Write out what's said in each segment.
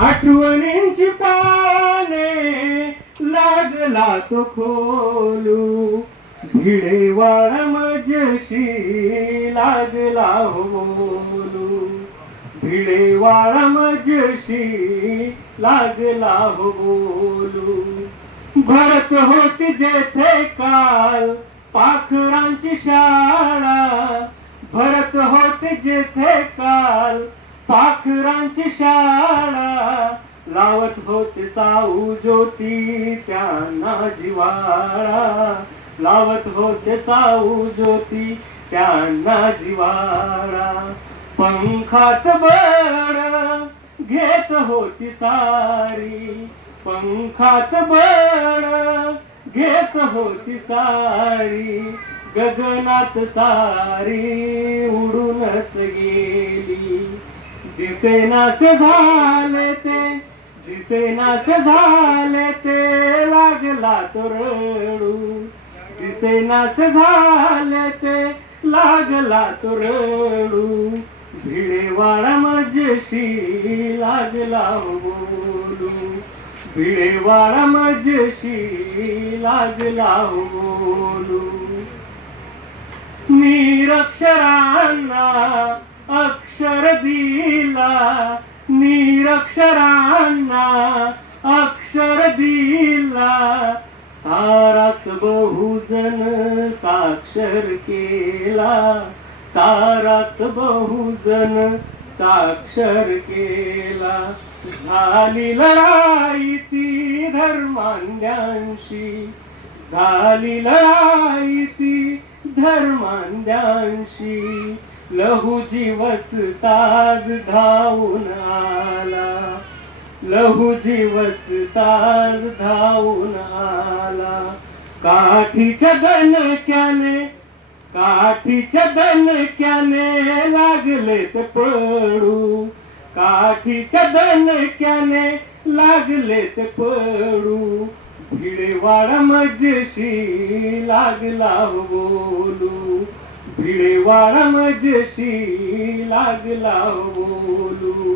आठवणींची पाने लागला तो खोलू, भिडेवाडा मजशी लागला हो बोलू, भिडेवाडा मजशी लागला हो बोलू. भरत होती जेथे काल पाखरांची शाळा, भरत होते जेथे काल पाखरांची शाळा, लावत होते साऊ ज्योती त्यांना जिवाळा, लावत होते साऊ ज्योती त्यांना जिवाळा. पंखात बळ घेत होती सारी, पंखात बळ घेत होती सारी, गगनात सारी उडूनच गेली. दिसेनासे झाले ते, दिसेनासे झाले ते लागला तो रडू, दिसेनासे झाले ते लागला तो रडू. भिडेवाडा मजशी लागला बोलू, भिडेवाडा मजशी लागला बोलू. निरक्षरांना अक्षर दिला, निरक्षरांना अक्षर दिला, साराच बहुजन साक्षर केला, साराच बहुजन साक्षर केला. झाली लढाई ती धर्मांध्यांशी, झाली लढाई ती धर्मांध्यांशी, लहुजी वस्ताद धावून आला, लहुजी वस्ताद धावून आला. काठीच्या दणक्याने, काठीच्या दणक्याने लागले ते पडू, काठीच्या दणक्याने लागले ते पडू. भिडेवाडा मजशी लागला बोलू, भिडेवाडा मजशी लागला बोलू.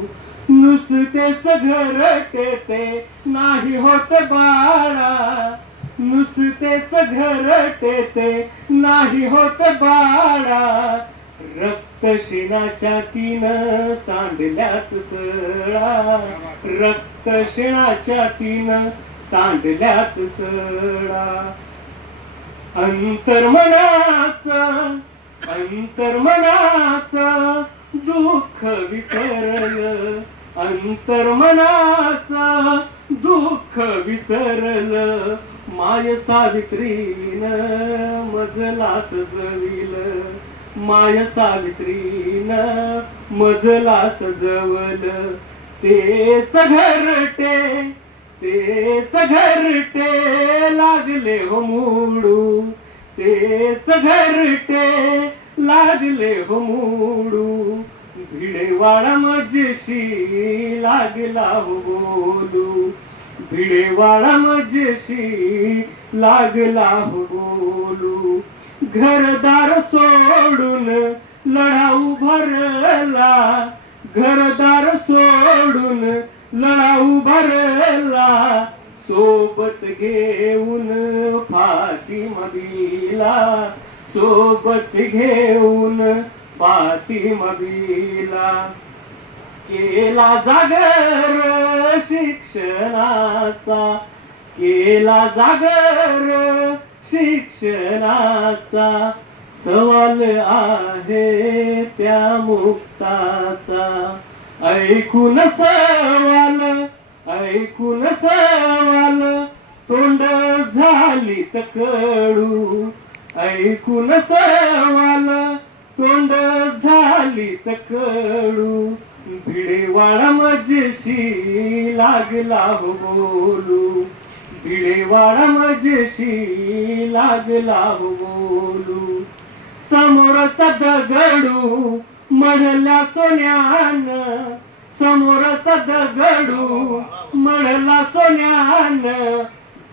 नुसतेच घरटे ते नाही होत बाळा, नुसतेच घरटे ते नाही होत बाळा. रक्त शेणाच्या तीन सांडल्यात सळा, रक्त शेणाच्या तीन सांडल्यात सळा. अंतर्मनाचा, अंतर्मनाचा दुःख विसरलं, अंतर्मनाचा दुःख विसरलं. माय सावित्रीनं मजला सजविलं, माय सावित्रीनं मजला सजवलं. तेच घरटे, तेच घरटे लागले हो मोडू, तेच घरटे लागले हो मोडू. भिडेवाडा मजशी लागला हो बोलू, भिडेवाडा मजशी लागला हो बोलू. घरदार सोडून लढाऊ भरला, घरदार सोडून लढाऊ भरला. सोबत घेऊन फातिमा बिला, सोबत घेऊन फातिमा बिला. केला जागर शिक्षणाचा, केला जागर शिक्षणाचा. सवाल आहे त्या मुक्ताचा, ऐकून सवाल, ऐकून सवाल तोंड झाली कडू, ऐकून सवाल तोंड झाली कडू. भिडेवाडा मजशी लागला हो बोलू, भिडेवाडा मजशी लागला हो बोलू. समोरचा दगडू मढल्या सोन्यानं, समोरचा दगडू मढला सोन्यानं.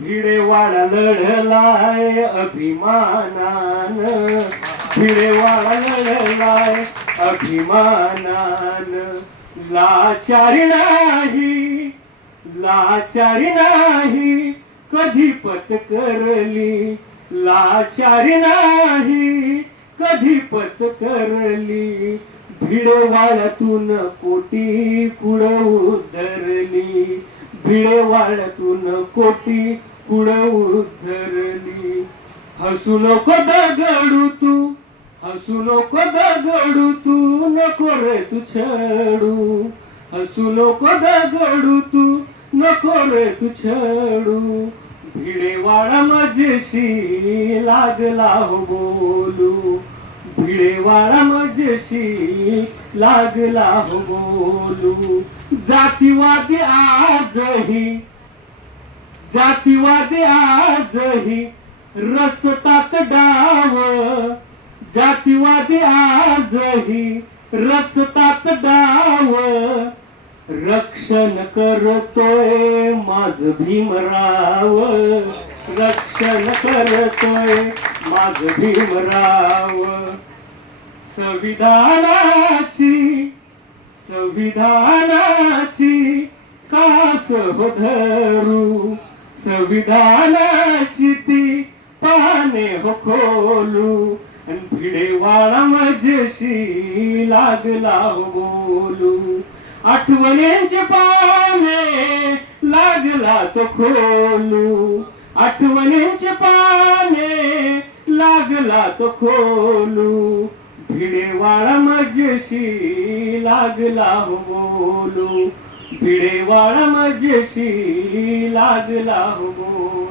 भिडेवाडा लढलाय अभिमानानं, भिडेवाडा लढलाय अभिमानानं. लाचारी नाही, लाचारी नाही कधी पत्करली, लाचारी नाही कधी पत्करली, भिडवाळ्यातून कोटी कुड उद्धरली, भिडवाळ्यातून कोटी कुड उद्धरली. हसू नको दगडू तू, हसू नको दगडू तू, नको रे तू छडू, हसू नको दगडू तू, नको रे तू छडू. भिडेवाडा माझ्याशी लागला हो बोलू, भिडेवाडा माझ्याशी लागला हो बोलू. जातीवादी आजही, जातीवादी आजही रचतात डाव, जातीवादी आजही रचतात डाव. रक्षण करतोय माझ भीमराव, रक्षण करतोय माझ भीमराव. संविधानाची, संविधानाची कास हो धरू, संविधानाची ती पाने हो खोलू. अन भिडेवाडा माझ्याशी लागला हो बोलू, आठवणींचे पाने लागला तो खोलू, आठवणींचे पाने लागला तो खोलू. भिडेवाडा माझ्याशी लागला हो बोलू, भिडेवाडा माझ्याशी लागला हो बोलू.